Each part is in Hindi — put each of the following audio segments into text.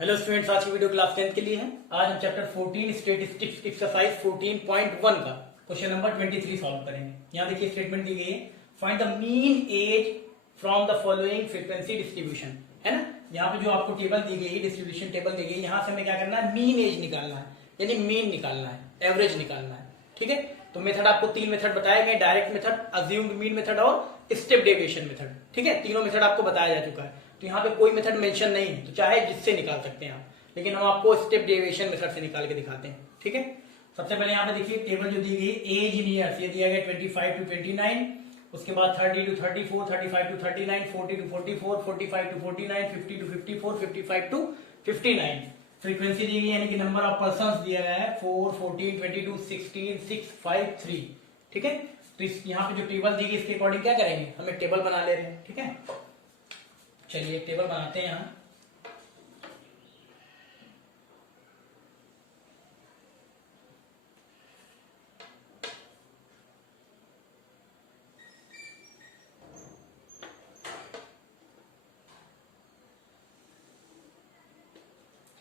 हेलो स्टूडेंट्स, आज की वीडियो क्लास 10 के लिए है। आज हम चैप्टर 14 स्टेटिस्टिक्स एक्सरसाइज 14.1 का क्वेश्चन नंबर 23 सॉल्व करेंगे। यहाँ देखिए स्टेटमेंट दी गई है, find the mean age from the following frequency distribution, है ना। यहाँ पे जो आपको टेबल दी गई है, डिस्ट्रीब्यूशन टेबल दी गई है, यहाँ से हमें क्या करना है, मीन एज निकालना है, यानी मीन निकालना है, एवरेज निकालना है। ठीक है, तो मेथड आपको तीन मेथड बताए गए, direct method, assumed mean method और स्टेप डेविएशन मेथड। ठीक है, तीनों मेथड आपको बताया जा चुका है। तो यहाँ पे कोई मेथड मेंशन नहीं है, तो चाहे जिससे निकाल सकते हैं आप, लेकिन हम आपको स्टेप डेविएशन मेथड से निकाल के दिखाते हैं। ठीक है, सबसे पहले यहाँ पे देखिए टेबल जो दी गई, एज इन ईयर्स ये दिया गया 25 to 29, उसके बाद 30 to 34, 35 to 39, 40 to 44, 45 to 49, 50 to 54, 55 to 59। Frequency दी गई, यानी कि नंबर ऑफ पर्संस दिया गया है 4, 14, 22, 16, 6, 5, 3। ठीक है, तो यहाँ पे जो टेबल दी गई इसके अकॉर्डिंग क्या करेंगे, हम एक टेबल बना ले रहे हैं। ठीक है, चलिए एक टेबल बनाते हैं यहाँ।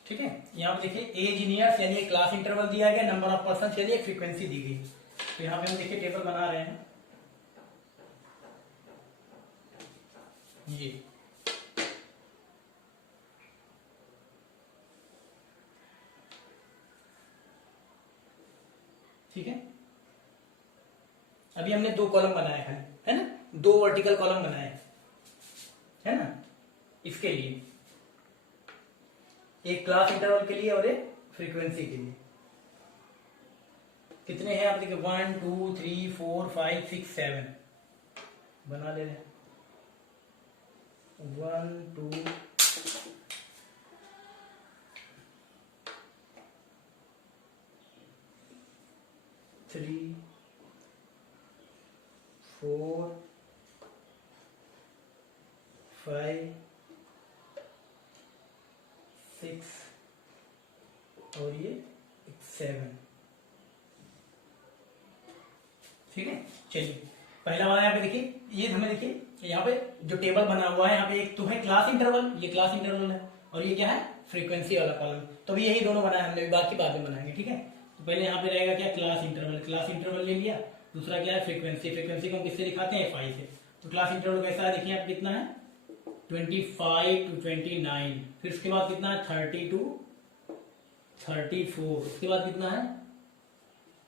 ठीक है, यहाँ पे देखिए एज इन ईयर्स यानी एक क्लास इंटरवल दिया गया, नंबर ऑफ पर्सन यानी एक फ्रीक्वेंसी दी गई। तो यहाँ पे हम देखिए टेबल बना रहे हैं ये। ठीक है, अभी हमने दो कॉलम बनाए हैं, है ना, दो वर्टिकल कॉलम बनाए है ना, इसके लिए एक क्लास इंटरवल के लिए और एक फ्रीक्वेंसी के लिए। कितने हैं आप देखिए, 1 2 3 4 5 6 7 बना ले रहे हैं। 1 2 3 4 5 6 और ये 7। ठीक है, चलिए पहला वाला यहाँ पे देखिए, ये हमें देखिए यहाँ पे जो टेबल बना हुआ है, यहाँ पे एक तो है क्लास इंटरवल, ये क्लास इंटरवल है, और ये क्या है, फ्रीक्वेंसी वाला कॉलम। तो अभी यही दोनों बनाए हमने, बाकी बाद में बनाएंगे। ठीक है, तो पहले यहाँ पे रहेगा क्या, क्लास इंटरवल, क्लास इंटरवल ले लिया। दूसरा क्या है, फ्रीक्वेंसी, फ्रीक्वेंसी को हम किससे दिखाते हैं, फाई से। तो क्लास इंटरवल कैसा है, देखिए आप कितना है, 25 to 29, फिर उसके बाद कितना है, 30 to 34, उसके बाद कितना है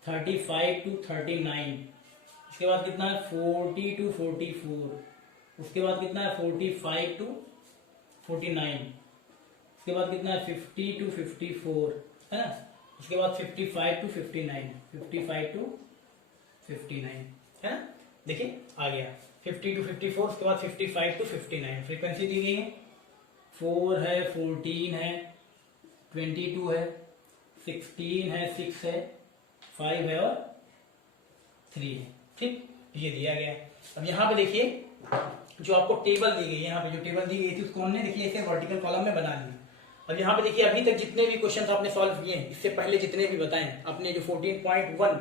35 to 39, उसके बाद कितना है 40 to 44, उसके बाद कितना है 45 to 49, उसके बाद कितना है 50 to 54, है ना, उसके बाद 55 to 59, 55 to 59, है ना। देखिए आ गया 50 to 54, उसके बाद 55 to 59। फ्रीक्वेंसी दी गई है, 4 है, 14 है, 22 है, 16 है, 6 है, 5 है और 3 है। ठीक, ये दिया गया। अब यहाँ पे देखिए जो आपको टेबल दी गई है, यहाँ पे जो टेबल दी गई थी उसको हमने देखिए इसे वर्टिकल कॉलम में बना लिया। अब यहाँ पे देखिए अभी तक जितने भी क्वेश्चन आपने सॉल्व किए हैं, इससे पहले जितने भी बताए आपने, जो 14.1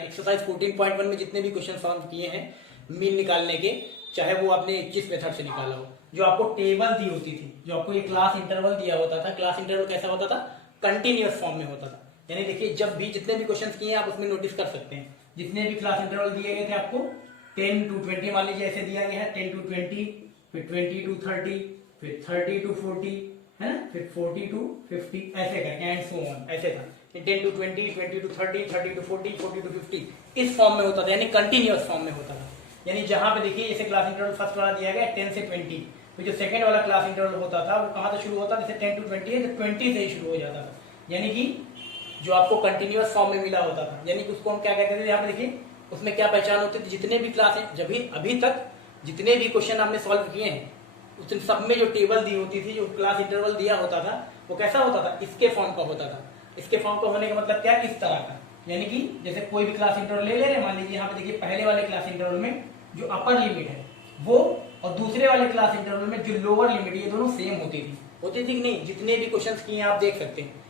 एक्सरसाइज 14.1 में जितने भी क्वेश्चन सॉल्व किए हैं मीन निकालने के, चाहे वो आपने किस मेथड से निकाला हो, जो आपको टेबल दी होती थी, जो आपको ये क्लास इंटरवल दिया होता था, क्लास इंटरवल कैसा होता था, कंटिन्यूअस फॉर्म में होता था। यानी देखिए जब भी जितने भी क्वेश्चन किए आप उसमें नोटिस कर सकते हैं, जितने भी क्लास इंटरवल दिए गए थे आपको 10 to 20 मान लीजिए ऐसे दिया गया है, 10 to 20, फिर 20 to 30, फिर 30 to 40, है ना, फिर 40 to 50, ऐसे करके एंड सो ऑन, ऐसे था 10 to 20, 20 to 30, 30 to 40, 40 to 50, इस फॉर्म में होता था, यानी कंटिन्यूअस फॉर्म में होता था। यानी जहां पे देखिए जैसे क्लास इंटरवल फर्स्ट वाला दिया गया 10 से 20, तो जो सेकंड वाला क्लास इंटरवल होता था वो कहां से शुरू होता था, जैसे 10 to 20 है तो 20 से ही शुरू हो जाता था, यानी कि जो आपको कंटिन्यूअस फॉर्म में मिला होता था। यानी कि उसको हम क्या कहते थे, यहाँ पे देखिए उसमें क्या पहचान होती थी, जितने भी क्लास हैं, जब भी अभी तक जितने भी क्वेश्चन आपने सॉल्व किए हैं उस सब में जो टेबल दी होती थी, जो क्लास इंटरवल दिया होता था, वो कैसा होता था, इसके फॉर्म का होता था। इसके फॉर्म का होने का मतलब क्या, किस तरह का, यानी कि जैसे कोई भी क्लास इंटरवल ले रहे हैं, मान लीजिए यहाँ पे देखिए पहले वाले क्लास इंटरवल में जो अपर लिमिट है वो, और दूसरे वाले क्लास इंटरवल में जो लोअर लिमिट, ये दोनों सेम होती थी कि नहीं। जितने भी क्वेश्चन किए आप देख सकते हैं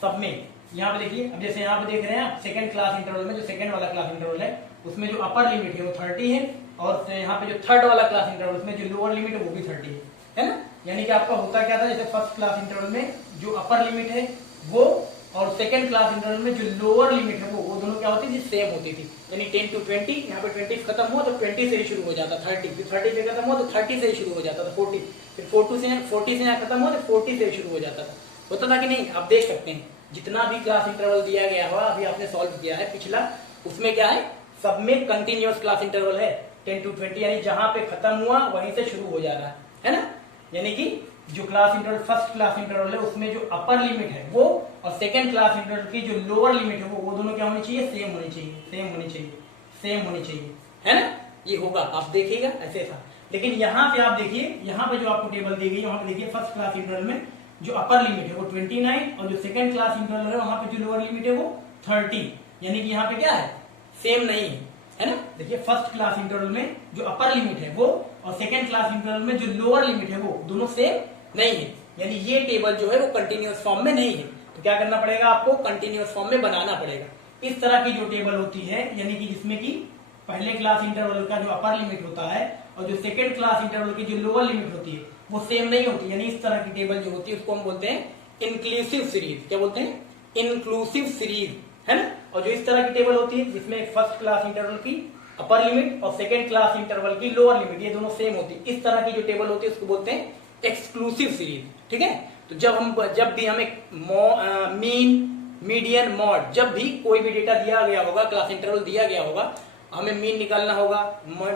सब में, यहाँ पे देखिए, अब जैसे यहाँ पे देख रहे हैं आप सेकंड क्लास इंटरवल में, जो सेकंड वाला क्लास इंटरवल है उसमें जो अपर लिमिट है वो 30 है, और यहाँ पे जो थर्ड वाला क्लास इंटरवल उसमें जो लोअर लिमिट है वो भी 30 है ना। यानी कि आपका होता क्या था, जैसे फर्स्ट क्लास इंटरवल में जो अपर लिमिट है वो और सेकंड क्लास इंटरवल में जो लोअर लिमिट है वो दोनों क्या होती थी, सेम होती थी। यानी 10 to 20, यहाँ पे 20 खत्म हुआ तो 20 से ही शुरू हो जाता, 30 फिर 30 से खत्म हुआ तो 30 से ही शुरू हो जाता था, 40 फिर 40 से यहाँ खत्म हुआ तो 40 से ही शुरू हो जाता था। होता था कि नहीं? आप देख सकते हैं जितना भी क्लास इंटरवल दिया गया हुआ अभी आपने सॉल्व किया है पिछला, उसमें क्या है, सब में कंटिन्यूअस क्लास इंटरवल है 10 to 20, यानी जहां पे खत्म हुआ वहीं से शुरू हो जा रहा है ना। यानी कि जो class interval first class interval है उसमें जो अपर लिमिट है वो और सेकंड क्लास इंटरवल की जो लोअर लिमिट है वो दोनों क्या होनी चाहिए, सेम होनी चाहिए, सेम होनी चाहिए, सेम होनी चाहिए, है ना। ये होगा, आप देखिएगा ऐसे था। लेकिन यहाँ पे आप देखिए, यहाँ पे जो आपको टेबल दी गई वहां पे देखिए फर्स्ट क्लास इंटरवल में जो अपर लिमिट है वो 29 और जो सेकंड क्लास इंटरवल है वहां पे जो लोअर लिमिट है वो 30, यानी कि यहाँ पे क्या है, सेम नहीं है ना। देखिए फर्स्ट क्लास इंटरवल में जो अपर लिमिट है वो और सेकंड क्लास इंटरवल में जो लोअर लिमिट है वो दोनों सेम नहीं है, यानी ये टेबल जो है वो कंटिन्यूअस फॉर्म में नहीं है। तो क्या करना पड़ेगा आपको, कंटिन्यूअस फॉर्म में बनाना पड़ेगा। इस तरह की जो टेबल होती है, यानी कि जिसमें कि पहले क्लास इंटरवल का जो अपर लिमिट होता है और जो सेकंड क्लास इंटरवल की जो लोअर लिमिट होती है वो सेम नहीं होती, यानी इस तरह की टेबल जो होती है उसको हम बोलते हैं इंक्लूसिव सीरीज। क्या बोलते हैं, इंक्लूसिव सीरीज, है ना। और जो इस तरह की टेबल होती है जिसमें फर्स्ट क्लास इंटरवल की अपर लिमिट और सेकंड क्लास इंटरवल की लोअर लिमिट ये दोनों सेम होती है, इस तरह की जो टेबल होती है उसको बोलते हैं एक्सक्लूसिव सीरीज। ठीक है। तो जब भी हमें मीन, मीडियन, मॉड, जब भी कोई भी डेटा दिया गया होगा, क्लास इंटरवल दिया गया होगा, हमें मीन निकालना होगा,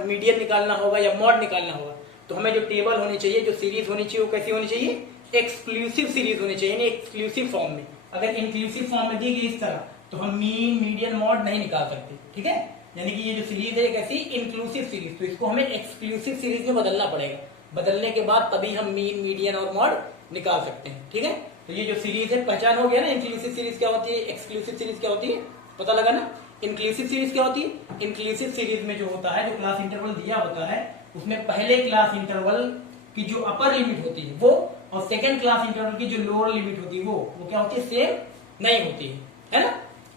मीडियन निकालना होगा या मॉड निकालना होगा, तो हमें जो टेबल होनी चाहिए, जो सीरीज होनी चाहिए वो कैसी होनी चाहिए, एक्सक्लूसिव सीरीज होनी चाहिए, एक्सक्लूसिव फॉर्म में। अगर इंक्लूसिव फॉर्म में दी गई इस तरह तो हम मीन, मीडियन, मॉड नहीं निकाल सकते। ठीक है। यानी कि ये जो सीरीज है एक ऐसी इंक्लूसिव सीरीज, तो इसको हमें एक्सक्लूसिव सीरीज में बदलना पड़ेगा। बदलने के बाद तभी हम मीन, मीडियन और मॉड निकाल सकते हैं। ठीक है। तो ये जो सीरीज है पहचान हो गया ना, इंक्लूसिव सीरीज क्या होती है, एक्सक्लूसिव सीरीज क्या होती है, पता लगा ना। इंक्लूसिव सीरीज क्या होती है, इंक्लूसिव सीरीज में जो होता है, जो क्लास इंटरवल दिया होता है उसमें पहले क्लास इंटरवल की जो अपर लिमिट होती है वो और सेकंड क्लास इंटरवल की जो लोअर लिमिट होती है वो क्या होती है, सेम नहीं होती है ना।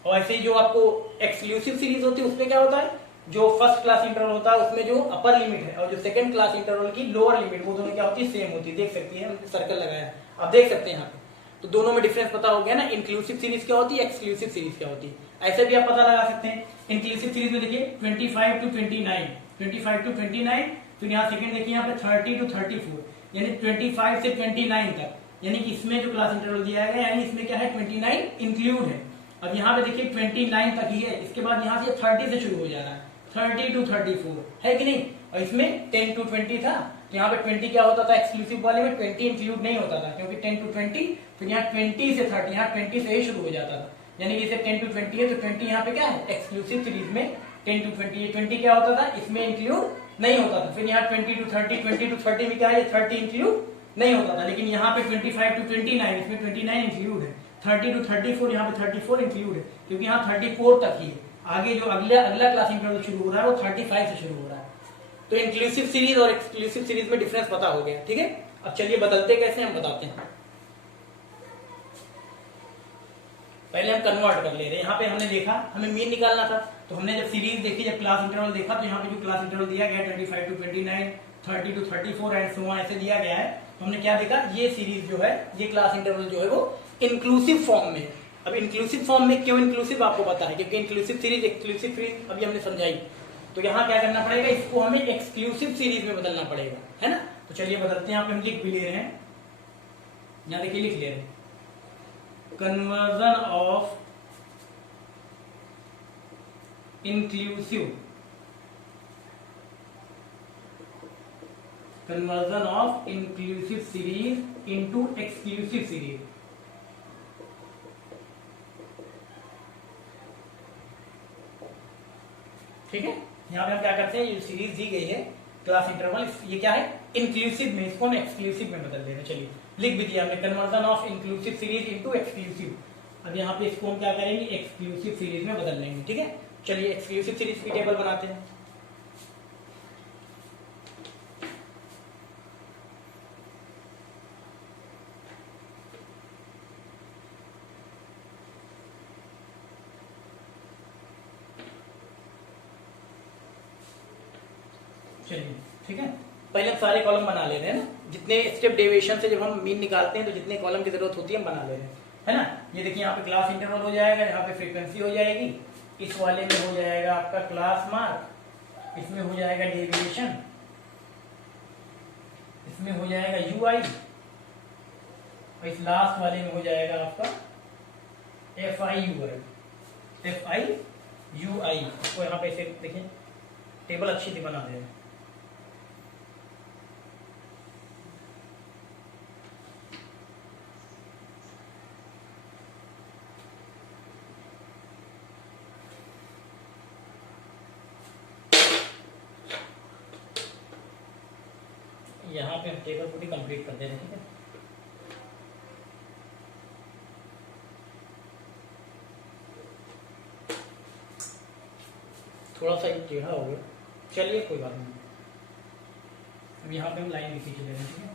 और ऐसे ही जो आपको एक्सक्लूसिव सीरीज होती है उसमें क्या होता है, जो फर्स्ट क्लास इंटरवल होता है उसमें जो अपर लिमिट है और जो सेकंड क्लास इंटरवल की लोअर लिमिट वो दोनों क्या होती है, सेम होती है। देख सकती है, सर्कल लगाया आप देख सकते हैं यहाँ पे। तो दोनों में डिफरेंस पता हो गया ना, इंक्लूसिव सीरीज क्या होती है, एक्सक्लूसिव सीरीज क्या होती है। ऐसे भी आप पता लगा सकते हैं। इंक्लूसिव सीरीज में देखिए 25 to 29, 25 to 29, फिर यहाँ सेकंड देखिए यहाँ पे 30 to 34, यानी 25 से 29 तक, यानी कि इसमें जो क्लास इंटरवल दिया है यानी इसमें क्या है, 29 इंक्लूड है। अब यहाँ पे देखिए 29 तक ही है, इसके बाद यहाँ से 30 से शुरू हो जा रहा है, 30 to 34 है कि नहीं। और इसमें 10 to 20 था, तो यहाँ पे 20 क्या होता था, एक्सक्लूसिव वाले में 20 इंक्लूड नहीं होता था, क्योंकि 10 to 20, फिर यहाँ 20 से 30, यहाँ 20 से ही शुरू हो जाता था। यानी कि इसे 10 to 20 है तो 20 यहाँ पे क्या है, एक्सक्लूसिव सीरीज में 10 to 20, 20 क्या होता था, इसमें इंक्लूड नहीं होता था। फिर यहाँ 20 to 30, 20 to 30 में क्या है, 30 इंक्लूड नहीं होता था। लेकिन यहाँ पे 25 to 29, इसमें 29 इंक्लूड है। 30 to 34, यहाँ पे 34 इंक्लूड है, क्योंकि यहाँ 34 तक ही है। आगे जो अगला क्लास इंटरवल शुरू हो रहा है वो 35 से शुरू हो रहा है। तो इंक्लूसिव सीरीज और एक्सक्लूसिव सीरीज में डिफरेंस पता हो गया। ठीक है। अब चलिए बदलते कैसे हम बताते हैं। पहले हम कन्वर्ट कर ले रहे हैं। यहाँ पे हमने देखा हमें मीन निकालना था, तो हमने जब सीरीज देखी, जब क्लास इंटरवल देखा, तो यहाँ पे जो क्लास इंटरवल दिया गया 25 to 29, 30 to 34 and so on ऐसे दिया गया है, तो हमने क्या देखा, ये सीरीज जो है, ये क्लास इंटरवल जो है वो इंक्लूसिव फॉर्म में। अब इंक्लूसिव फॉर्म में क्यों इंक्लूसिव आपको पता है, क्योंकि इंक्लूसिव सीरीज, एक्सक्लूसिव सीरीज अभी हमने समझाई। तो यहाँ क्या करना पड़ेगा, इसको हमें एक्सक्लूसिव सीरीज में बदलना पड़ेगा, है ना। तो चलिए बदलते हैं। यहाँ पे हम लिख भी ले रहे हैं, यहाँ देखिए लिख ले रहे हैं, conversion of inclusive, conversion of inclusive series into exclusive series. ठीक है। यहाँ पे हम क्या करते हैं, ये सीरीज दी गई है क्लास इंटरवल, ये क्या है, इंक्लूसिव में, इसको हम एक्सक्लूसिव में बदल दे रहे हैं। चलिए लिख भी दिया हमने, conversion of inclusive series into exclusive. अब यहाँ पे इसको हम क्या करेंगे, एक्सक्लूसिव सीरीज में बदल लेंगे। ठीक है। चलिए एक्सक्लूसिव सीरीज की टेबल बनाते हैं। चलिए ठीक है। पहले हम सारे कॉलम बना ले रहे हैं ना, जितने स्टेप डेविएशन से जब हम मीन निकालते हैं तो जितने कॉलम की जरूरत होती है हम बना ले रहे हैं, है ना। ये देखिए यहाँ पे क्लास इंटरवल हो जाएगा, यहाँ पे फ्रीक्वेंसी हो जाएगी, इस वाले में हो जाएगा आपका क्लास मार्क, इसमें हो जाएगा डेविएशन, इसमें हो जाएगा यूआई, और इस लास्ट वाले में हो जाएगा आपका FIUI। इसको यहाँ पे ऐसे देखिए टेबल अच्छी थी बना दे रहे हैं। यहाँ पे हम टेबल पूरी कंप्लीट कर दे रहे हैं, ठीक है। थोड़ा सा टेढ़ा हो गया, चलिए कोई बात नहीं। अब यहाँ पे हम लाइन लिखी चले रहे हैं, ठीक है।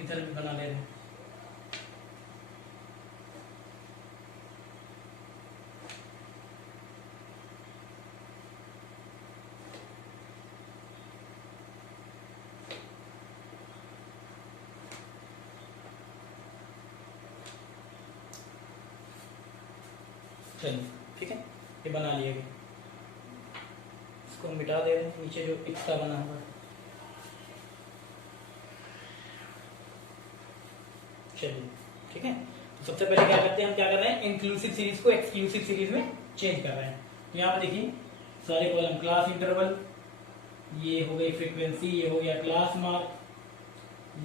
इधर भी बना ले रहे हैं। चलिए ठीक है, ये बना लिए गए। इसको मिटा दे रहे हैं, नीचे जो एक्स्ट्रा बना हुआ है। चलिए ठीक है, तो सबसे पहले क्या करते हैं, हम क्या कर रहे हैं, इंक्लूसिव सीरीज को एक्सक्लूसिव सीरीज में चेंज कर रहे हैं। तो यहाँ पे देखिए सारे कॉलम, क्लास इंटरवल, ये हो गई फ्रीक्वेंसी, ये हो गया क्लास मार्क,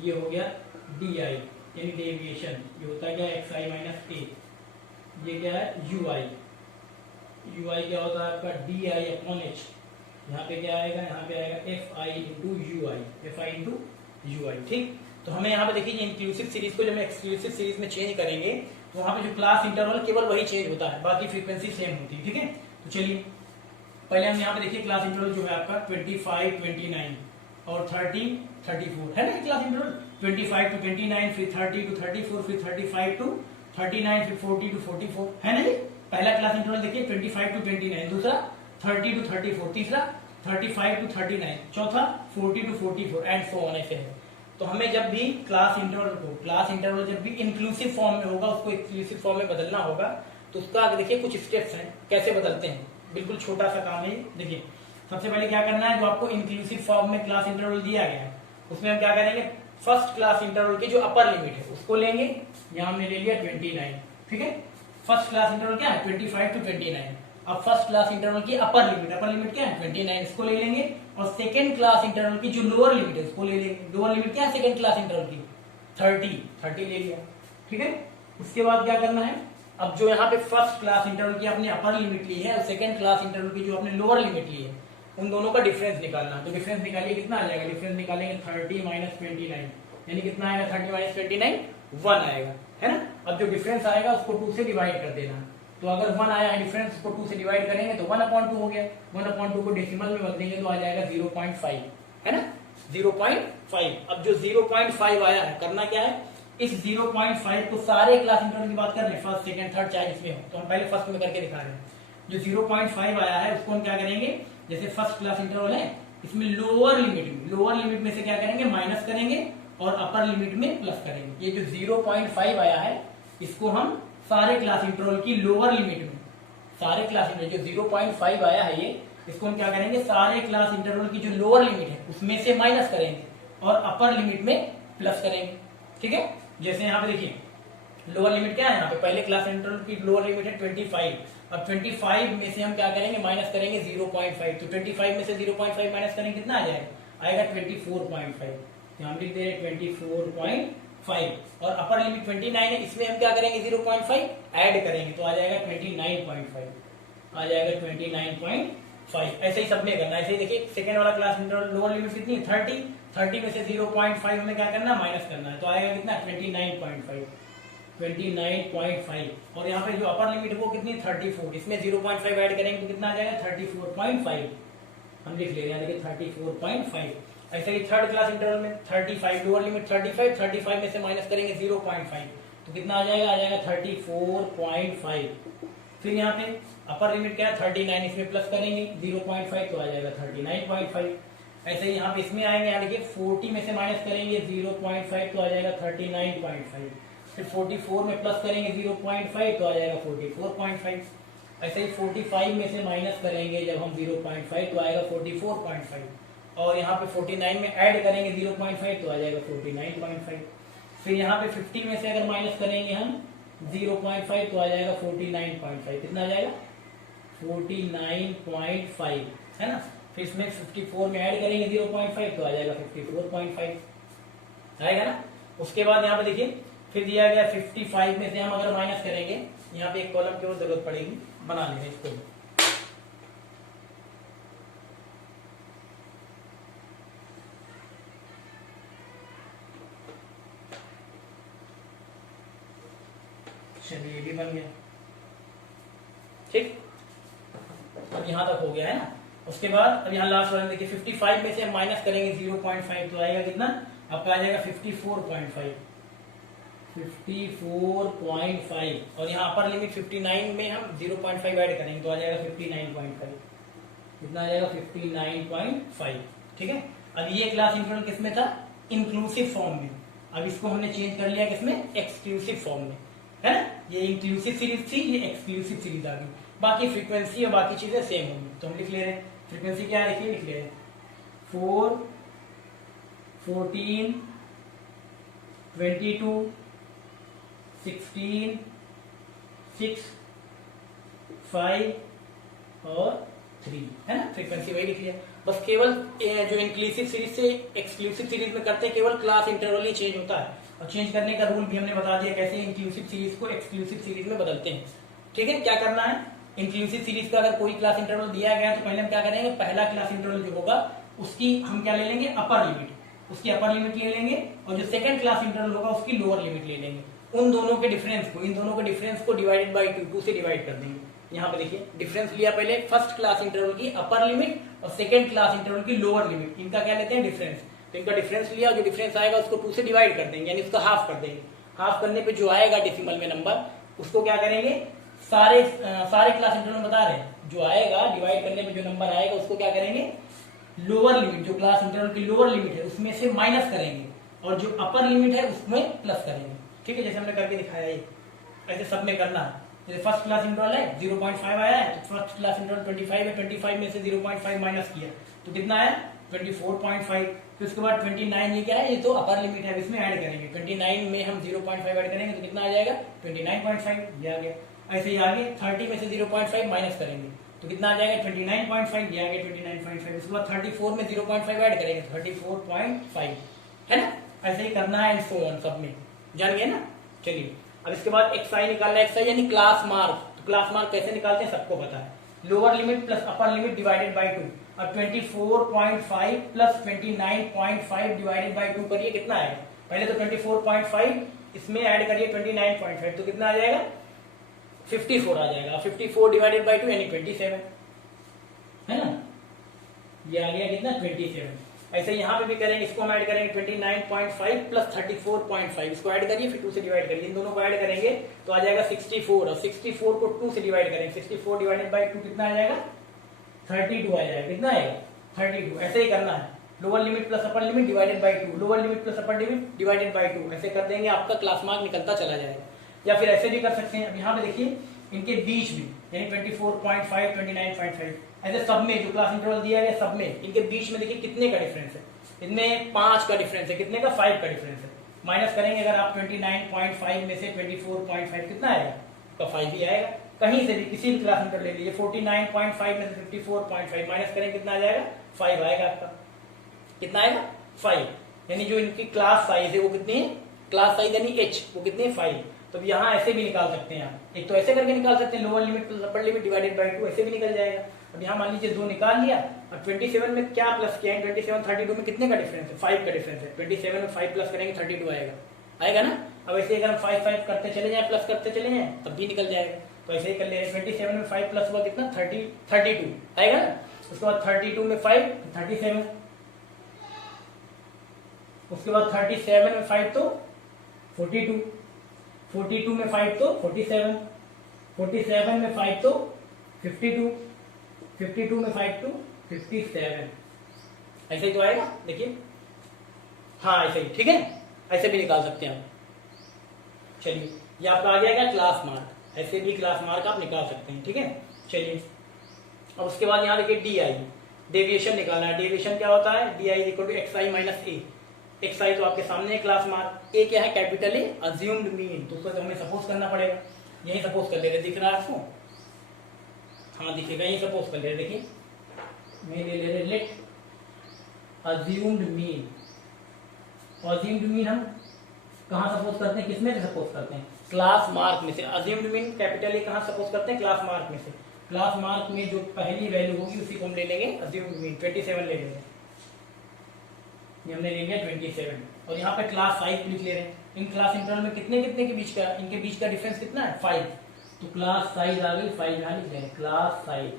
ये हो गया DI यानी डेविएशन, ये होता है क्या XI माइनस A, ये क्या है UI, UI क्या होता है आपका DI अपॉन H, यहाँ पे क्या आएगा, यहाँ पे आएगा FI इंटू UI, ठीक। तो हमें यहाँ पे देखिए इंक्लूसिव सीरीज को जब हम एक्सक्लूसिव सीरीज में चेंज करेंगे तो वहाँ पे जो क्लास इंटरवल केवल वही चेंज होता है, बाकी फ्रीक्वेंसी सेम होती है, ठीक है। तो चलिए पहले हम यहाँ पे देखिए क्लास इंटरवल जो है आपका 25, 29 और 30, 34 है ना क्लास इंटरवल, 25 to 29, फिर 30 to 34, फिर 35 to 39, फिर 40 to 44 है ना जी। पहला क्लास इंटरवल देखिए 25 to 29, दूसरा 30 to 34, तीसरा 35 to 39, चौथा 40 to 44 एंड सो ऑन ऐसे है। तो हमें जब भी क्लास इंटरवल जब भी इंक्लूसिव फॉर्म में होगा उसको एक्सक्लूसिव फॉर्म में बदलना होगा, तो उसका देखिए कुछ स्टेप्स हैं कैसे बदलते हैं, बिल्कुल छोटा सा काम है। देखिए सबसे पहले क्या करना है, जो आपको इंक्लूसिव फॉर्म में क्लास इंटरवल दिया गया है उसमें हम क्या करेंगे, फर्स्ट क्लास इंटरवल की जो अपर लिमिट है उसको लेंगे, यहाँ हमने ले लिया 29, ठीक है। फर्स्ट क्लास इंटरवल क्या है 25 to 29, अब फर्स्ट क्लास इंटरवल की अपर लिमिट क्या है 29, इसको ले लेंगे, और सेकेंड क्लास इंटरवल की जो लोअर लिमिट है उसको ले लेंगे। लोअर लिमिट क्या है सेकेंड क्लास इंटरवल की 30 ले लिया, ठीक है। उसके बाद क्या करना है, अब जो यहाँ पे फर्स्ट क्लास इंटरवल की आपने अपर लिमिट ली है और सेकेंड क्लास इंटरवल की जो आपने लोअर लिमिट ली है उन दोनों का डिफरेंस निकालना। तो डिफरेंस निकालिए, कितना आ जाएगा, डिफरेंस निकालेंगे 30 माइनस 29, यानी कितना आएगा 30 माइनस 29 1 आएगा, है ना। अब जो डिफरेंस आएगा उसको 2 से डिवाइड कर देना। तो अगर 1 आया है डिफरेंस, उसको 2 से डिवाइड करेंगे तो 1/2 हो गया, 1/2 को डेसिमल में बदलेंगे तो आ जाएगा 0.5, है ना 0.5। अब जो 0.5 आया है, करना क्या है, इस 0.5 को सारे क्लास इंटरवल की बात कर रहे हैं, फर्स्ट सेकंड थर्ड चाहे जिसमें हो, तो हम पहले फर्स्ट में करके दिखा रहे हैं। जो 0.5 आया है उसको हम क्या करेंगे, जैसे फर्स्ट क्लास इंटरवल है इसमें लोअर लिमिट में से क्या करेंगे, माइनस करेंगे और अपर लिमिट में प्लस करेंगे। ये जो 0.5 आया है इसको हम सारे क्लास इंटरवल की लोअर लिमिट में, सारे क्लास इंटरवल जो 0.5 आया है ये, इसको हम क्या करेंगे, सारे क्लास इंटरवल की जो लोअर लिमिट है उसमें से माइनस करेंगे और अपर लिमिट में प्लस करेंगे, ठीक है। जैसे यहाँ पे देखिए लोअर लिमिट क्या है, यहाँ पे पहले क्लास इंटरवल की लोअर लिमिट है 25, अब 25 में से हम क्या करेंगे, माइनस करेंगे 0.5, तो 25 में से 0.5 माइनस करेंगे कितना आ जाएगा, आएगा 24.5, तो हम लिख दे रहे 24.5 और अपर लिमिट 29 है, इसमें हम क्या करेंगे 0.5 ऐड करेंगे तो आ जाएगा 29.5, आ जाएगा 29.5। ऐसे ही सब में करना है। ऐसे ही देखिए सेकंड वाला क्लास इंटरवल लोअर लिमिट कितनी 30 में से 0.5 हमें क्या करना माइनस करना है, तो आएगा कितना 29.5 और यहाँ पे जो अपर लिमिट वो कितनी 34, इसमें 0.5 ऐड करेंगे तो कितना आ जाएगा 34.5, हम लिख ले रहे हैं देखिए 34.5। ऐसे ही थर्ड क्लास इंटरवल में 35 लोअर लिमिट 35 में से माइनस करेंगे 0.5 तो कितना आ जाएगा 34.5। फिर यहाँ पे अपर लिमिट क्या है 39, इसमें प्लस करेंगे 0.5 तो आ जाएगा 39.5। ऐसे ही यहाँ पे इसमें आएंगे, यहाँ देखिए 40 में से माइनस करेंगे 0.5 तो आ जाएगा 39.5। फिर 44 में प्लस करेंगे 0.5 तो आ जाएगा 44.5। ऐसे ही 45 में से माइनस करेंगे जब हम 0.5 तो आएगा 44.5 और यहाँ पे 49 में ऐड करेंगे 0.5 तो आ जाएगा 49.5। फिर यहाँ पे 50 में से अगर माइनस करेंगे हम 0.5 तो आ जाएगा 49.5, कितना आ जाएगा 49.5 है ना। फिर इसमें 54 में ऐड करेंगे 0.5 तो आ जाएगा 54.5 आएगा ना। उसके बाद यहाँ पे देखिए फिर दिया गया 55 में से हम अगर माइनस करेंगे, यहाँ पे एक कॉलम की और जरूरत पड़ेगी, बना लेंगे इसको। चलिए ये भी बन गया, ठीक। अब यहाँ तक हो गया है ना। उसके बाद अब यहाँ लास्ट वाले देखिए 55 में से हम माइनस करेंगे 0.5 तो आएगा कितना, आपका आ जाएगा 54.5 और यहाँ अपर लिमिट 59 में हम 0.5 ऐड करेंगे तो आ जाएगा 59.5, कितना आ जाएगा 59.5, ठीक है। अब ये क्लास इंटरवल किसमें था इंक्लूसिव फॉर्म में, अब इसको हमने चेंज कर लिया किसमें एक्सक्लूसिव फॉर्म में, है ना। ये इंक्लूसिव सीरीज थी, ये एक्सक्लूसिव सीरीज आ गई। बाकी फ्रीक्वेंसी और बाकी चीजें सेम होंगी, तो हम लिख ले रहे हैं फ्रीक्वेंसी क्या है, लिख ले रहे हैं 4, 14, 22, 16, 6, 5 और 3, है ना। फ्रीक्वेंसी वही लिख लिया। बस केवल जो इंक्लूसिव सीरीज से एक्सक्लूसिव सीरीज में करते हैं केवल क्लास इंटरवल ही चेंज होता है, और चेंज करने का रूल भी हमने बता दिया कैसे इंक्लूसिव सीरीज को एक्सक्लूसिव सीरीज में बदलते हैं, ठीक है। क्या करना है, इंक्लूसिव सीरीज का अगर कोई क्लास इंटरवल दिया गया तो पहले हम क्या करेंगे, पहला क्लास इंटरवल जो होगा उसकी हम क्या ले लेंगे अपर लिमिट, उसकी अपर लिमिट ले लेंगे, और जो सेकंड क्लास इंटरवल होगा उसकी लोअर लिमिट ले लेंगे। उन दोनों के डिफरेंस को, इन दोनों के डिफरेंस को डिवाइडेड बाई 2 से डिवाइड कर देंगे। यहाँ पे देखिए डिफरेंस लिया पहले फर्स्ट क्लास इंटरवल की अपर लिमिट और सेकंड क्लास इंटरवल की लोअर लिमिट, इनका क्या लेते हैं डिफरेंस। तो इनका डिफरेंस लिया, जो डिफरेंस आएगा उसको 2 से डिवाइड कर देंगे, यानी उसका हाफ कर देंगे। हाफ करने पे जो आएगा डेसिमल में नंबर, उसको क्या करेंगे, सारे क्लास इंटरवल में बता रहे हैं, जो आएगा डिवाइड करने पे जो नंबर आएगा उसको क्या करेंगे, लोअर लिमिट जो क्लास इंटरवल की लोअर लिमिट है उसमें से माइनस करेंगे, और जो अपर लिमिट है उसमें प्लस करेंगे, ठीक है। जैसे हमने करके दिखाया ये, ऐसे सब में करना है। जैसे फर्स्ट क्लास इंटरवल है 0.5 आया है, तो फर्स्ट क्लास इंटरवल 25 है, 25 में से 0.5 माइनस किया तो कितना आया 24.5। फिर उसके बाद 29 ये क्या है, ये तो अपर लिमिट है, इसमें ऐड करेंगे 29 में हम 0.5 ऐड करेंगे तो कितना आ जाएगा 29.5, ये आ गया। ऐसे ही आगे 30 में से 0.5 माइनस करेंगे तो कितना आ जाएगा 29.5, ये आ गया 29.5। उसके बाद 34 में 0.5 ऐड करेंगे 34.5, है ना। ऐसे ही करना है एंड सो ऑन, सब में जान गए ना। चलिए अब इसके बाद एक्सआई निकालना है, एक्सआई यानी क्लास मार्क। तो क्लास मार्क कैसे निकालते हैं सबको पता है, lower limit plus upper limit divided by 2। अब 24.5 प्लस 29.5 डिवाइडेड बाय 2 करिए, कितना आएगा, पहले तो 24.5 इसमें ऐड करिए 29.5 तो कितना आ जाएगा 54 आ जाएगा। 54 डिवाइडेड बाय 2 यानी 27, है ना, ये आ गया कितना 27। ऐसे यहाँ पे भी करेंगे, इसको हम ऐड करेंगे 29.5 प्लस 34.5, इसको ऐड करिए फिर 2 से डिवाइड करिए, इन दोनों को ऐड करेंगे तो आ जाएगा 64, और 64 को 2 से डिवाइड करेंगे, 64 डिवाइडेड बाय 2 कितना आ जाएगा 32 आ जाएगा, कितना आएगा 32। ऐसे ही करना है, lower limit plus upper limit divided by 2, lower limit plus upper limit divided by 2, ऐसे कर देंगे, आपका क्लास मार्क निकलता चला जाएगा। या फिर ऐसे भी कर सकते हैं, अब यहाँ पे देखिए इनके बीच में यानी 24.5 29.5 ऐसे सब में जो क्लास इंटरवल दिया गया सब में इनके बीच में देखिए कितने का डिफरेंस है, इनमें 5 का डिफरेंस है, कितने का 5 का डिफरेंस है। माइनस करेंगे अगर आप 29.5 में से 24.5 कितना आएगा, तो 5 ही आएगा। कहीं से भी किसी भी क्लास इंटरवल ले लीजिए 49.5 में से 54.5 माइनस करेंगे कितना आ जाएगा 5 आएगा आपका, कितना आएगा 5, यानी जो इनकी क्लास साइज है वो कितनी है, क्लास साइज यानी h वो कितनी है 5। तो यहाँ ऐसे भी निकाल सकते हैं आप, एक तो ऐसे करके निकाल सकते हैं lower limit plus upper limit divided by 2, ऐसे भी निकल जाएगा। अब यहाँ मान लीजिए 2 निकाल लिया, और 27 में क्या प्लस किया है, 27 32 में कितने का डिफरेंस है, 5 का डिफरेंस है। 27 में 5 प्लस करेंगे 32 आएगा, आएगा ना। अब ऐसे अगर हम 5 5 करते चले जाए, प्लस करते चले जाए, तब भी निकल जाएगा। तो ऐसे ही कर ले रहे हैं, 27 में 5 प्लस हुआ कितना 32 आएगा ना। उसके बाद 32 में 5 37, उसके बाद 37 में 5 तो 42, 42 में 5 तो 47, 47 में 5 तो 52, 52 में 5 तो 57, ऐसे ही तो आएगा। देखिए हाँ ऐसे ही, ठीक है, ऐसे भी निकाल सकते हैं आप। चलिए ये आपका आ जाएगा क्लास मार्क, ऐसे भी क्लास मार्क आप निकाल सकते हैं, ठीक है। चलिए अब उसके बाद यहाँ देखिए डी आई, डेविएशन निकालना है। डेविएशन क्या होता है, D I equal to X I minus A. X I तो आपके सामने है क्लास मार्क, ए क्या है कैपिटल ए, अज्यूम्ड मीन, तो उसको तो हमें सपोज करना पड़ेगा। यही सपोज कर ले रहे, दिख रहा है आपको, हाँ दिखेगा, यही सपोज कर ले रहे। देखिए मैं ले रहे let assumed mean, assumed mean हम कहाँ सपोज करते हैं, किसमें से सपोज करते हैं, क्लास मार्क में से। अज्यूम्ड मीन कैपिटल ए कहाँ सपोज करते हैं, क्लास मार्क में से। क्लास मार्क में जो पहली वैल्यू होगी उसी को हम ले लेंगे अज्यूम्ड मीन, 27 ले लेंगे, ये हमने ले लिया 27। और यहाँ पे क्लास साइज लिख ले रहे हैं। इन क्लास इंटरवल में कितने कितने के बीच का, इनके बीच का डिफरेंस कितना है 5, तो क्लास साइज आ गई 5, यहाँ लिख रहे हैं क्लास साइज,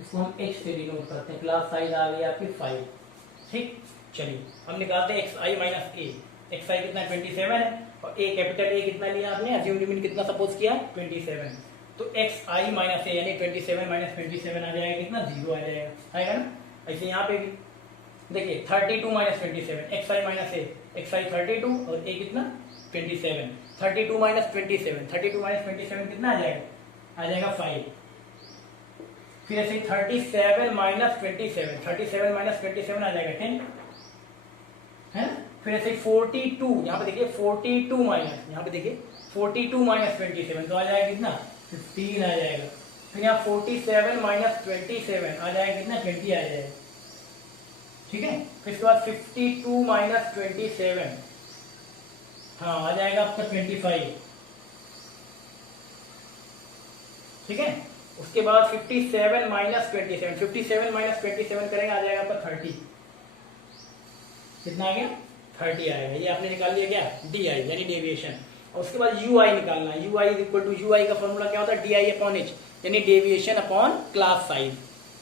इसको हम x से डिनोट करते हैं, क्लास साइज आ गई आपकी 5, ठीक। चलिए हम निकालते हैं x I minus A. X आई कितना 27 है, और ए कैपिटल ए कितना लिया आपने, अज्यूम्ड मीन कितना सपोज किया 27, तो एक्स आई माइनस ए यानी 27 माइनस 27 आ जाएगा कितना 0 आ जाएगा, आएगा ना। ऐसे यहाँ पे भी देखिए 32 minus 27, x I minus A, X आई 32 और ए कितना 27, 32 माइनस 27, 32 माइनस 27 कितना आ जाएगा 5। फिर ऐसे 37 माइनस 27, 37 माइनस 27 आ जाएगा 10, है ना। फिर ऐसे 42, यहाँ पे देखिए 42 माइनस, यहाँ पे देखिए 42 माइनस 27 तो आ जाएगा कितना 15 आ जाएगा। फिर यहाँ 47 माइनस 27 आ जाएगा कितना 20 आ जाएगा, ठीक है। फिर इसके बाद 52 माइनस 27, हाँ आ जाएगा आपका 25, ठीक है। उसके बाद 57 माइनस 27, 57 माइनस 27 करेंगे आ जाएगा आपका 30, कितना आ गया 30 आएगा। ये आपने निकाल लिया क्या डी आई यानी डेविएशन। और उसके बाद यू आई निकालना है। U I is equal to, U I का फॉर्मूला क्या होता है, डी आई अपॉन एच यानी डेविएशन अपॉन क्लास साइज।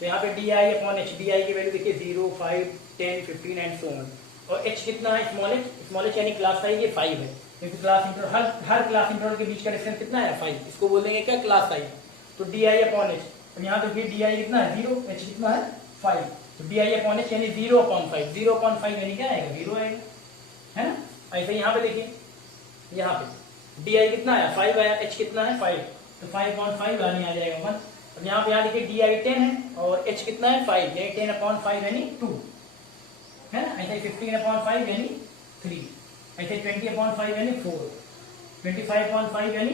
तो यहाँ पे D I upon H, D I की वैल्यू देखिए 0, 5, 10, 15 एंड सो ऑन। और एच कितना है स्मॉल एच यानी क्लास साइज ये 5 है, क्योंकि क्लास इंटरवल हर क्लास इंटरवल के बीच का डिफरेंस कितना है 5, इसको बोलेंगे क्या क्लास साइज। तो डी आई अपॉन एच, तो यहाँ देखिए डी आई कितना है 0, एच कितना है 5, तो डी आई अपॉन एच यानी 0/5, 0/5 यानी क्या आएगा 0 आएगा, है ना। ऐसे यहाँ पे देखिए, यहाँ पे डी आई कितना आया 5 आया, एच कितना है 5, तो 5/5 यानी आ जाएगा 1। अब यहाँ पे यहाँ देखिए डी आई 10 है और एच कितना है 5, यानी 10/5 यानी 2, है ना। ऐसे 15/5 यानी 3, ऐसे 20/5 यानी 4, 25/5 यानी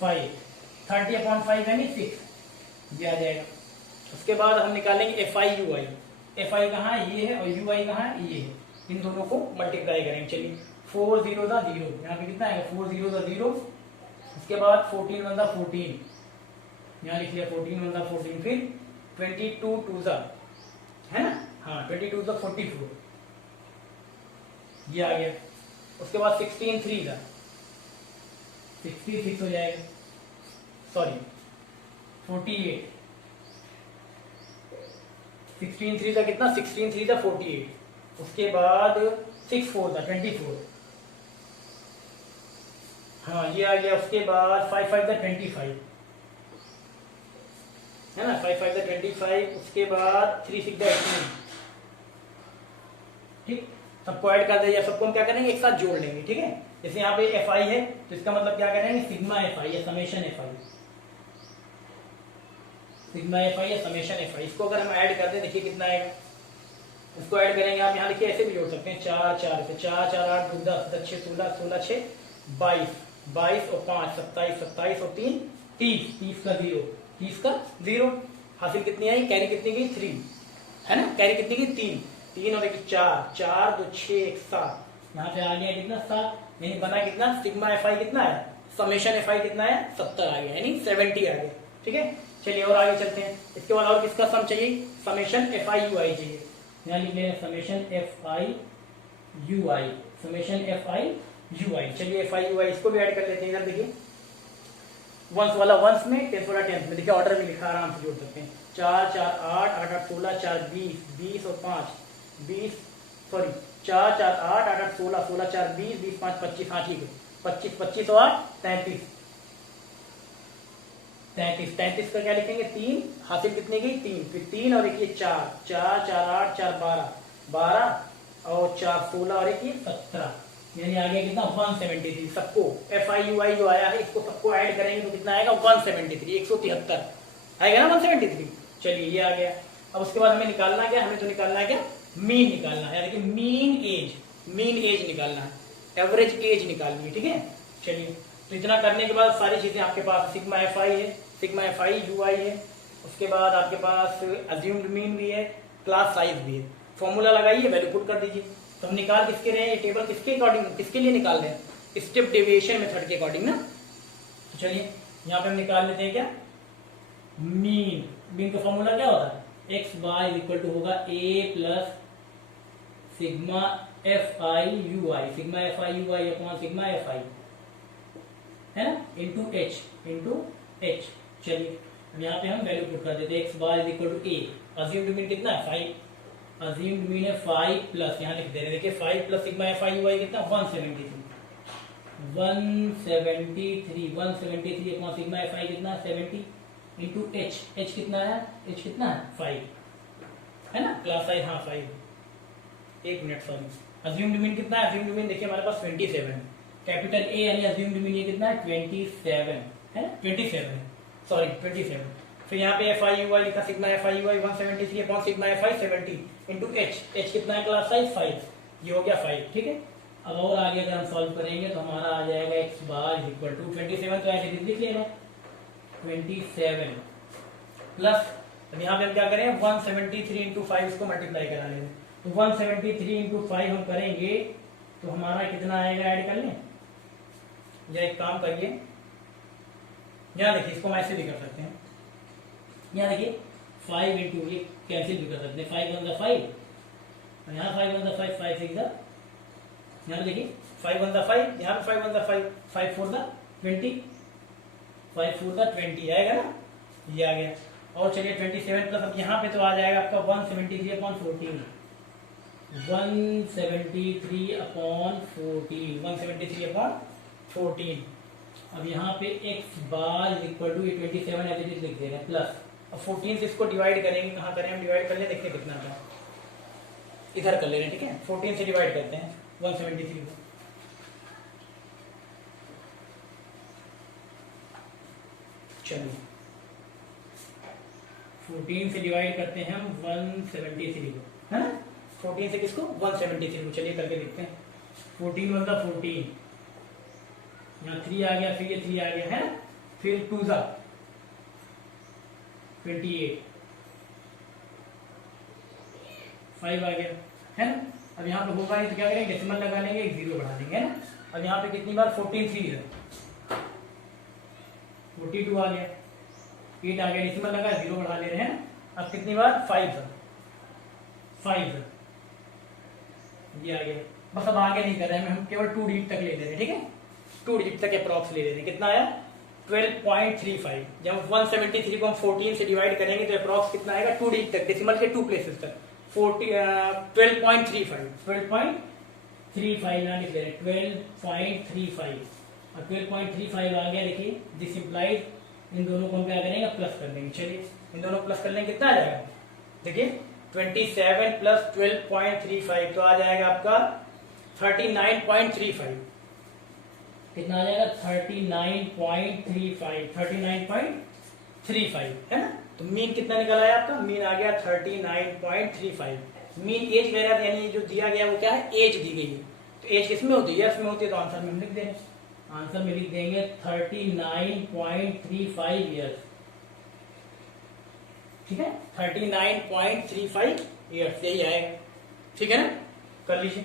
5, 30/5 यानी 6, ये आ जाएगा। उसके बाद हम निकालेंगे F I U I. F I कहाँ है ये है, और यू आई कहाँ है ये है, इन दोनों को मल्टीप्लाई करेंगे। चलिए 4 0 दा 0, यहाँ पे कितना आएगा 4 0 दा 0। उसके बाद 14 1 दा 14, यहाँ लिख लिया 14 1 दा 14। फिर 22 2 दा, है ना, हाँ 22 दा 44, ये आ गया। उसके बाद 16 3 दा 66 हो जाएगा, सॉरी 48, 16 3 दा कितना 16 3 दा 48। उसके बाद 6 4 दा 24, हाँ ये आ गया। उसके बाद 5 5 दा 25, है ना, 5 5 दा 25। उसके बाद 3 6 दा 18, ठीक। सबको ऐड कर दीजिए, सबको हम क्या करेंगे एक साथ जोड़ लेंगे, ठीक है। जैसे यहाँ पे एफ आई है तो इसका मतलब क्या करेंगे सिग्मा एफ आई या समेशन एफ आई, सिग्मा एफ आई या समेशन एफ आई। इसको अगर हम ऐड करते हैं देखिए कितना आएगा, इसको ऐड करेंगे आप यहाँ देखिए ऐसे भी जोड़ सकते हैं 4 4 से 4 4 8 2 10 10 6 16 16 6 22 22 और 5 27 27 और 3 30 30 का 0 30 का 0। हासिल कितनी आई, कैरी कितनी गई 3, है ना, कैरी कितनी गई 3। 3 और 1 4, 4 2 6 1 7, यहाँ पे आ गया कितना 7, यानी बना कितना सिग्मा एफ आई कितना है, समेशन एफ आई कितना है 70 आ गया, यानी 70 आ गया। ठीक है, चलिए और आगे चलते हैं। इसके बाद और किसका सम चाहिए, summation F I U I चाहिए। यहाँ लिख लें summation F I U I, summation F I U I. चलिए एफ आई यू आई इसको भी ऐड कर लेते हैं। इधर देखिए वंस वाला वंस में, टेंथ वाला टेंथ में, देखिए ऑर्डर में लिखा, आराम से जोड़ सकते हैं। 4 4 8 8 8 16 4 20 20 और 5 20, सॉरी 4 4 8 8 8 16 16 4 20 20 5 25, हाँ ठीक है 25 25 और 8 33 33 33 का क्या लिखेंगे 3, हासिल कितने की 3, फिर 3 और एक ये 4 4 4 8 4 12 12 और 4 16 और एक ये 17, यानी आ गया कितना 173। सबको एफ आई यू आई जो आया है इसको सबको ऐड करेंगे तो कितना आएगा 173, 173 आएगा ना 173। चलिए ये आ गया। अब उसके बाद हमें निकालना क्या, हमें तो निकालना है क्या, मीन निकालना है, यानी कि मीन एज निकालना है, एवरेज एज निकालनी है। ठीक है, चलिए तो इतना करने के बाद सारी चीजें आपके पास, सिग्मा एफ आई है, सिग्मा एफ आई यू आई है, उसके बाद आपके पास अज्यूम्ड मीन भी है, क्लास साइज भी है। फॉर्मूला लगाइए, वैल्यू पुट कर दीजिए। तो हम निकाल किसके रहे हैं, ये टेबल किसके अकॉर्डिंग, किसके लिए निकाल रहे हैं, स्टेप डेविएशन मेथड के अकॉर्डिंग ना। तो चलिए यहाँ पे हम निकाल लेते हैं क्या, मीन का फॉर्मूला क्या होता है, एक्स वाई इक्वल टू होगा A plus sigma F I U I, sigma F I U I upon sigma F I है ना, इंटू एच। चलिए अब यहाँ पे हम वैल्यू पुट कर देते हैं, X Y equal to A, assumed mean कितना है 5, अज्यूम्ड मीन है 5 प्लस, यहाँ लिख दे रहे हैं देखिए 5 plus sigma F I U I कितना 173 अपॉन सिग्मा एफ आई कितना 70 इंटू एच कितना है, एच कितना है 5 है ना, क्लास साइज हाँ 5, एक मिनट सॉरी, अज्यूम्ड मीन कितना है, अज्यूम्ड मीन देखिए हमारे पास 27, कैपिटल ए यानी अज्यूम्ड मीन ये कितना है 27 है ना, 27। फिर यहाँ पे एफ आई यू आई लिखा, sigma F I U I 173 upon sigma F I 70 into H कितना है क्लास साइज 5, ये हो गया 5। ठीक है, अब और आगे अगर हम सॉल्व करेंगे तो हमारा आ जाएगा एक्स बार इक्वल टू 27, तो ऐसे लिख लेना 27 प्लस, अब यहाँ पे हम क्या करें 173 इंटू 5 इसको मल्टीप्लाई करा लेंगे, तो 173 इंटू 5 हम करेंगे तो हमारा कितना आएगा, ऐड कर लें, या एक काम करिए, यहाँ देखिए इसको हम ऐसे भी कर सकते हैं, यहाँ देखिए 5 इंटू ये कैंसिल भी कर सकते हैं, 5 1 5 और यहाँ 5 1 5 5 6 यहाँ देखिए 5 1 5, यहाँ पे 5 1 5 5 4 20, 5 4 20 आएगा ना, ये आ गया। और चलिए 27 प्लस, अब यहाँ पे तो आ जाएगा आपका 173 अपॉन 14, 173 अपॉन 14। अब यहाँ पे x bar equal to 27 as लिख दे रहे हैं प्लस, अब 14 से इसको डिवाइड करेंगे, कहाँ करें हम डिवाइड कर ले, देखते कितना था, इधर कर ले रहे हैं। ठीक है, 14 से डिवाइड करते हैं 173 को, चलिए 14 से डिवाइड करते हैं हम 173 को, है ना, 14 से किसको 173 को, चलिए करके देखते हैं। 14 1 14, यहाँ 3 आ गया, फिर ये 3 आ गया है ना, फिर 2 28, 5 आ गया है ना। अब यहाँ पे होगा नहीं तो क्या करेंगे, डेसिमल लगा लेंगे, एक 0 बढ़ा देंगे है ना। अब यहाँ पे कितनी बार 14 3 है, 42 आ गया, 8 आ गया, डेसिमल लगा 0 बढ़ा ले रहे हैं ना। अब कितनी बार 5 ये आ गया, बस अब आगे नहीं कर रहे हैं, हम केवल 2 डिजिट तक ले ले रहे हैं। ठीक है, 2 डिजिट तक अप्रॉक्स ले लेते हैं, कितना आया 12.35। जब 173 को हम 14 से डिवाइड करेंगे तो अप्रॉक्स कितना आएगा, 2 डिजिट तक, डेसिमल के 2 प्लेसेस तक, 12.35 ना लिख ले रहे, 12.35 और 12.35 आ गया। देखिए दिस इंप्लाइज, इन दोनों को हम क्या करेंगे, प्लस कर देंगे। चलिए इन दोनों प्लस कर लेंगे, कितना आ जाएगा, देखिए 27 प्लस 12.35 तो आ जाएगा आपका 39.35, कितना आ जाएगा 39.35 है ना। तो मीन कितना निकल आया आपका, मीन आ गया 39.35। मीन एज वगैरह यानी जो दिया गया वो क्या है, एज दी गई है, तो एज किसमें होती है, ईयर्स में होती है, तो आंसर में हम लिख देंगे, आंसर में लिख देंगे 39.35 ईयर्स। ठीक है, 39.35 ईयर्स यही आएगा। ठीक है ना, कर लीजिए।